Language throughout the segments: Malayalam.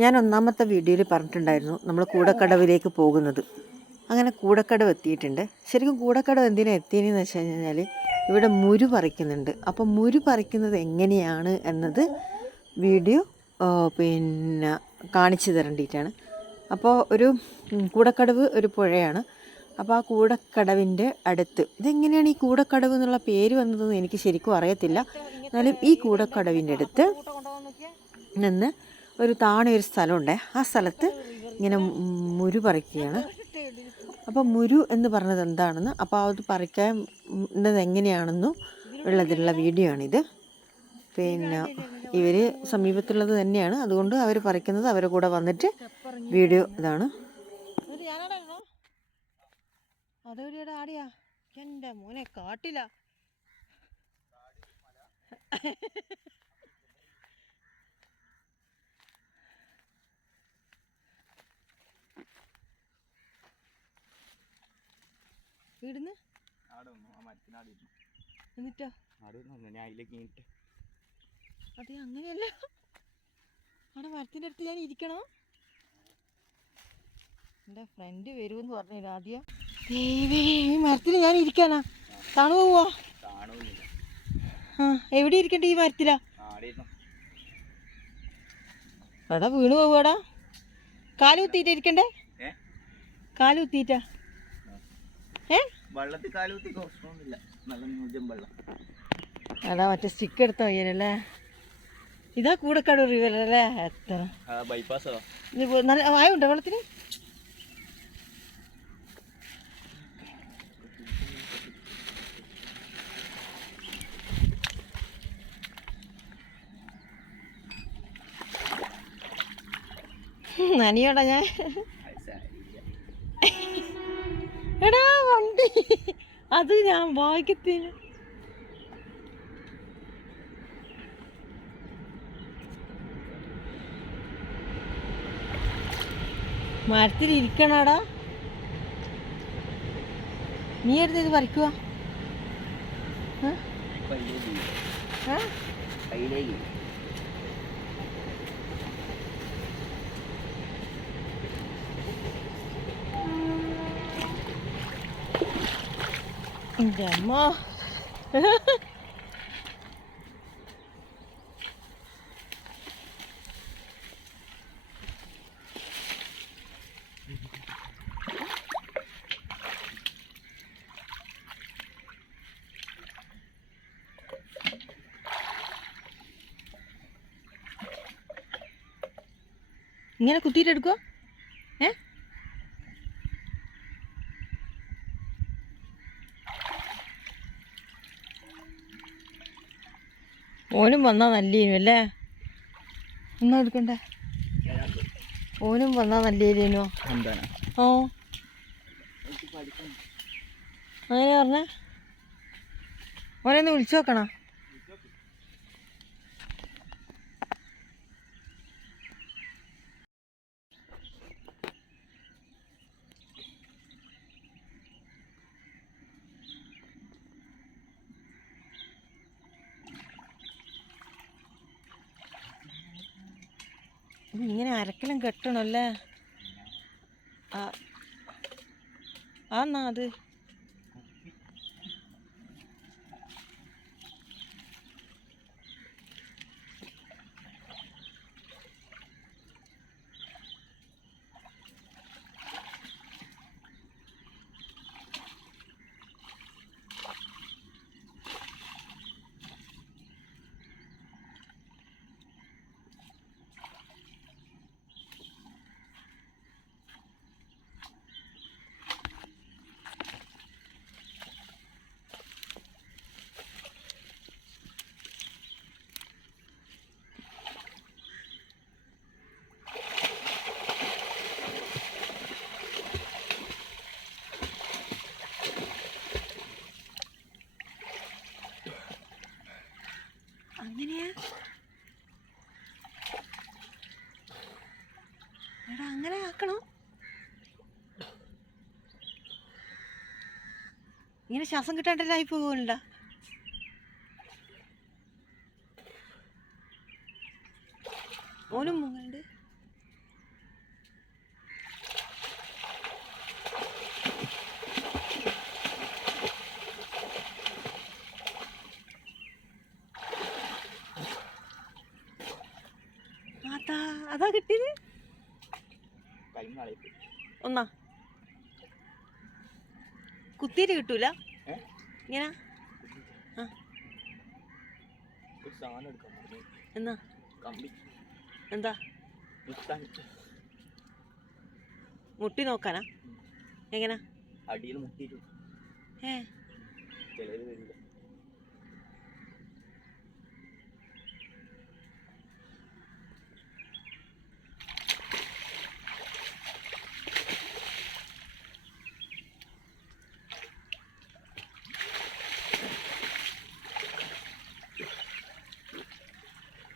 ഞാൻ ഒന്നാമത്തെ വീഡിയോയിൽ പറഞ്ഞിട്ടുണ്ടായിരുന്നു നമ്മൾ കൂടക്കടവിലേക്ക് പോകുന്നത്. അങ്ങനെ കൂടക്കടവ് എത്തിയിട്ടുണ്ട്. ശരിക്കും കൂടക്കടവ് എന്തിനാണ് എത്തിയെന്ന് വെച്ച് കഴിഞ്ഞാൽ ഇവിടെ മുരു പറിക്കുന്നുണ്ട്. അപ്പോൾ മുരു പറിക്കുന്നത് എങ്ങനെയാണ് എന്നത് വീഡിയോ പിന്നെ കാണിച്ചു തരേണ്ടിയിട്ടാണ്. അപ്പോൾ ഒരു കൂടക്കടവ് ഒരു പുഴയാണ്. അപ്പോൾ ആ കൂടക്കടവിന്റെ അടുത്ത് ഇതെങ്ങനെയാണ് ഈ കൂടക്കടവ് എന്നുള്ള പേര് വന്നതെന്ന് എനിക്ക് ശരിക്കും അറിയത്തില്ല. എന്നാലും ഈ കൂടക്കടവിന്റെ അടുത്ത് നിന്ന് ഒരു താണ ഒരു സ്ഥലമുണ്ട്. ആ സ്ഥലത്ത് ഇങ്ങനെ മുരു പറിക്കുകയാണ്. അപ്പോൾ മുരു എന്ന് പറഞ്ഞത് എന്താണെന്ന് അപ്പോൾ അത് പറിക്കാൻ എങ്ങനെയാണെന്നും ഉള്ളതിലുള്ള വീഡിയോ ആണിത്. പിന്നെ ഇവർ സമീപത്തുള്ളത് തന്നെയാണ്. അതുകൊണ്ട് അവർ പറിക്കുന്നത് അവരുടെ കൂടെ വന്നിട്ട് വീഡിയോ ഇതാണ്. ആടിയാ? എന്റെ മോനെ കാട്ടില്ല വീടുന്ന്? എന്നിട്ടോ? അതെ അങ്ങനെയല്ല. അവിടെ മരത്തിന്റെ അടുത്ത് ഞാൻ ഇരിക്കണോ? എന്റെ ഫ്രണ്ട് വരുമെന്ന് പറഞ്ഞില്ല ആദ്യം? ദൈവേ ഈ മരത്തിൽ ഞാൻ ഇരിക്കാനാ. തണു പോവോ ആ എവിടെ ഇരിക്കണ്ട ഈ മരത്തിലാ? എടാ വീണ് പോവാടാ കാൽ കുത്തിയിട്ട് ഇരിക്കണ്ടേ? ഏ? കാൽ കുത്തിയിട്ടാ? ഏ വെള്ളത്തിൽ കാലുകുത്തി പ്രശ്നമൊന്നുമില്ല. നല്ല ന്യൂജം വെള്ളം. എടാ മറ്റേ സ്റ്റിക്ക് എടുത്ത വയ്യനല്ലേ ഇതാ കൂടക്കാട് റിവർ അല്ലേ? എത്ര? ബൈപ്പാസോ നല്ല വായുണ്ടോ വെള്ളത്തിന്? നനിയോടാ ഞാൻ. എടാ അത് ഞാൻ വായിക്കത്തിന് മരത്തിലിരിക്കണടാ നീ എടുത്ത് ഇത് പറിക്കുക എന്റെ അമ്മ ഇങ്ങനെ കുത്തിയിട്ട് ഓനും വന്നാ നല്ലേനു അല്ലേ? ഒന്നും എടുക്കണ്ട? ഓനും വന്നാ നല്ലേനു ഓ അങ്ങനെ പറഞ്ഞ? ഓനെ ഒന്ന് വിളിച്ചു നോക്കണോ? ഇങ്ങനെ അരക്കലും കെട്ടണല്ലേ? ആ എന്നാ അത്. ഇങ്ങനെ ശ്വാസം കിട്ടാണ്ടല്ലായി പോകുന്നുണ്ടോ ഓനും മുങ്ങണ്ട് അതാ കിട്ടിയത്? ഒന്നാ. കുത്തിയിട്ട് കിട്ടൂല? ഇങ്ങനെ? എന്നാ? എന്താ? മുട്ടി നോക്കാനാ? എങ്ങനെ? അടിയിൽ മുട്ടിയിട്ട്. ഏ. ചിലര് വരില്ല.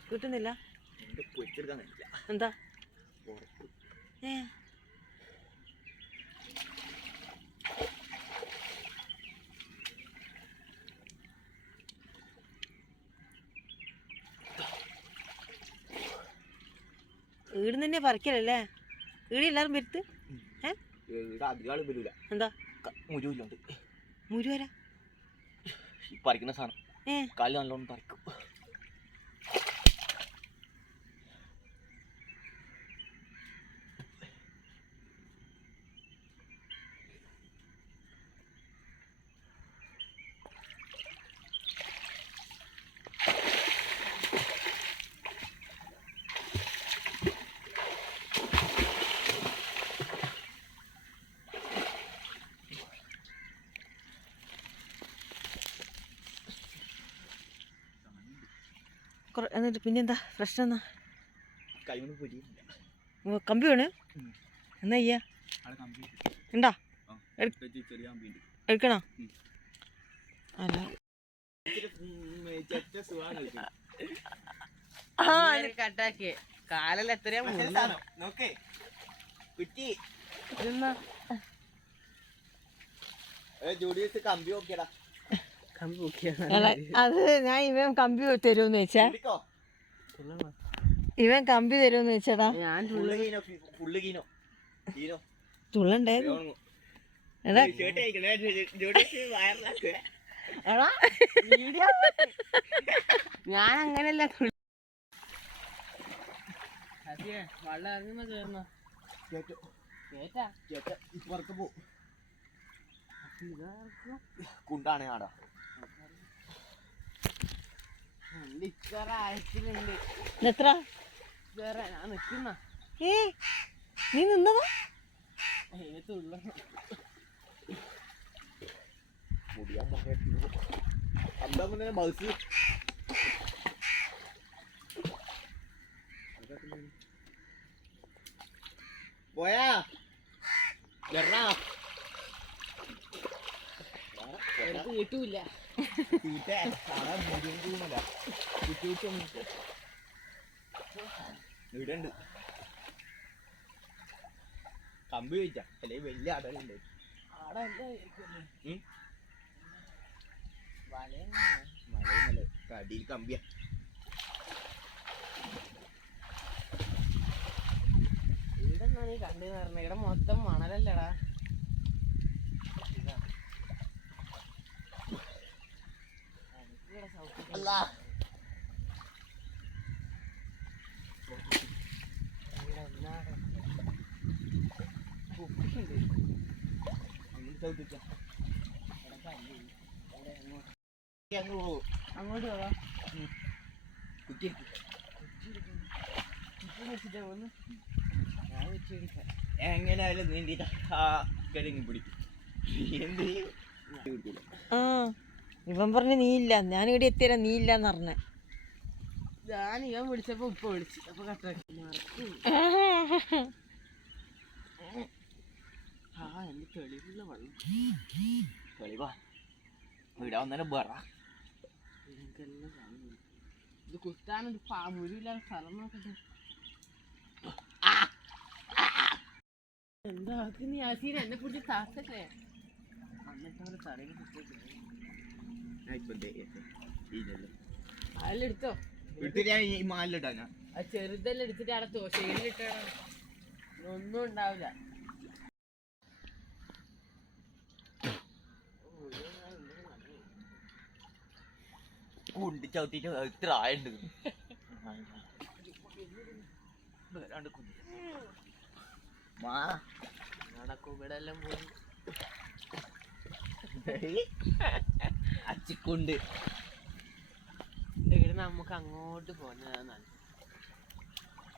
കിട്ടുന്നില്ല. എന്താ ഏ. ഈട് തന്നെ പറിക്കലല്ലേ? ഈടി എല്ലാരും വരുത്ത്? എന്താ? മുരുവരാ പറിക്കുന്ന സാധനം. ഏ. കാൽ നല്ലോണം പറിക്കും. എന്നിട്ട് പിന്നെന്താ? പ്രശ്നം എന്നാ കമ്പി വേണ്. എന്നാ ചെയ്യാ? ഉണ്ടാ ആ എടു- ചെറിയ ചെറിയ കമ്പി ഉണ്ട് എടുക്കണോ. അല്ല. ചെറ്റ സുഖമാണ് കട്ടാക്കി കാലല്ല എത്രയാ നോക്കേ. കുറ്റി. ജോഡിയസ് കമ്പി നോക്കിയടാ. അത് ഞാൻ ഇവൻ കമ്പി തരുമെന്ന് വെച്ചാ. ഇവൻ കമ്പി തരുമെന്ന് വെച്ചടാ. ഞാൻ ഫുള്ള് കീനോ ഫുള്ള് കീനോ കീനോ തുള്ളണ്ടായിരുന്നു എടാ. ഞാൻ അങ്ങനെയല്ല വെള്ളം ഇപ്പുറത്ത് പോ. കുണ്ടാണ് ആടാ. എത്ര ഏ? നീ നിന്നതാ? പോയാ? കിട്ടൂല. തീറ്റ ആടാ മുടിയും കൂടല്ല കുറ്റി കുറ്റി ഇവിടെ ഉണ്ട്. കമ്പി ചോദിച്ചാ അല്ലെ വലിയ അടലുണ്ട്. മലയൊന്നല്ല കടിയിൽ കമ്പിയാ. ഇവിടെ കണ്ടു പറഞ്ഞ. ഇവിടെ മൊത്തം മണലല്ലടാ. അല്ലാ അങ്ങോട്ട് പോവാ കുറ്റി എങ്ങനെയായാലും നീന്തിട്ട് ആ കിഴങ്ങി പിടിക്കും എന്ത് ചെയ്യും? ഇവൻ പറഞ്ഞു നീ ഇല്ല ഞാൻ ഇവിടെ എത്തിയാ നീ ഇല്ലാന്ന് പറഞ്ഞ. ഞാൻ ഇവൻ വിളിച്ചപ്പോ ഉപ്പ വിളിച്ചു. അപ്പൊ കട്ടാക്കി ആ എന്ത് തെളിവുള്ള വെള്ളം. വെളിവാ ഇവിടെ വന്നാലും ബറ എനിക്കെല്ലാം കാണുന്നു. ഇത് കുത്താനൊരു പാ മുഴുവില്ലാത്ത സ്ഥലം നോക്കട്ടെ. എന്താ? നീ ആശീന എന്നെ പിടിച്ച് താത്തട്ടെ എന്നിട്ട് അവരെ തടയിൽ അതിലെടുത്തോ എടുത്തിട്ട് ഞാൻ ഈ മാലിലിട്ടാ ഞാൻ. ആ ചെറുതെല്ലാം എടുത്തിട്ട് അവിടെ തോശയിലിട്ടാണ് ഒന്നും ഉണ്ടാവില്ല. കുണ്ടി ചവിട്ടിട്ട് ഇത്ര ആയുണ്ട്. മാ. നടക്കും ഇവിടെ എല്ലാം പോയി അച്ചിക്കുണ്ട്. ഇവിടെ നമുക്ക് അങ്ങോട്ട് പോകുന്നതാണ്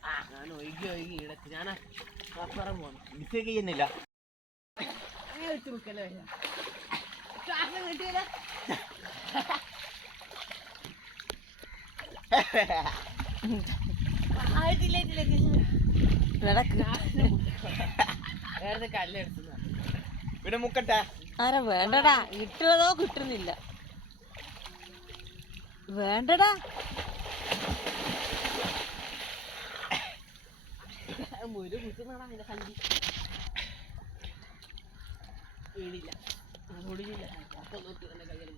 ആ ഞാൻ ഒഴുകി ഒഴുകി ഇടയ്ക്ക് ഞാൻ അപ്പുറം പോകുന്നു മിസ്റ്റേക്ക് ചെയ്യുന്നില്ല. വേറെ കല്ലെടുത്തുന്ന ഇവിടെ മുക്കട്ടെ? ആരാ വേണ്ടടാ. ഇട്ടതോ കിട്ടുന്നില്ല. വേണ്ടടാ. മുരു കുത്തുന്നടാ നോക്കി തന്നെ കയ്യിൽ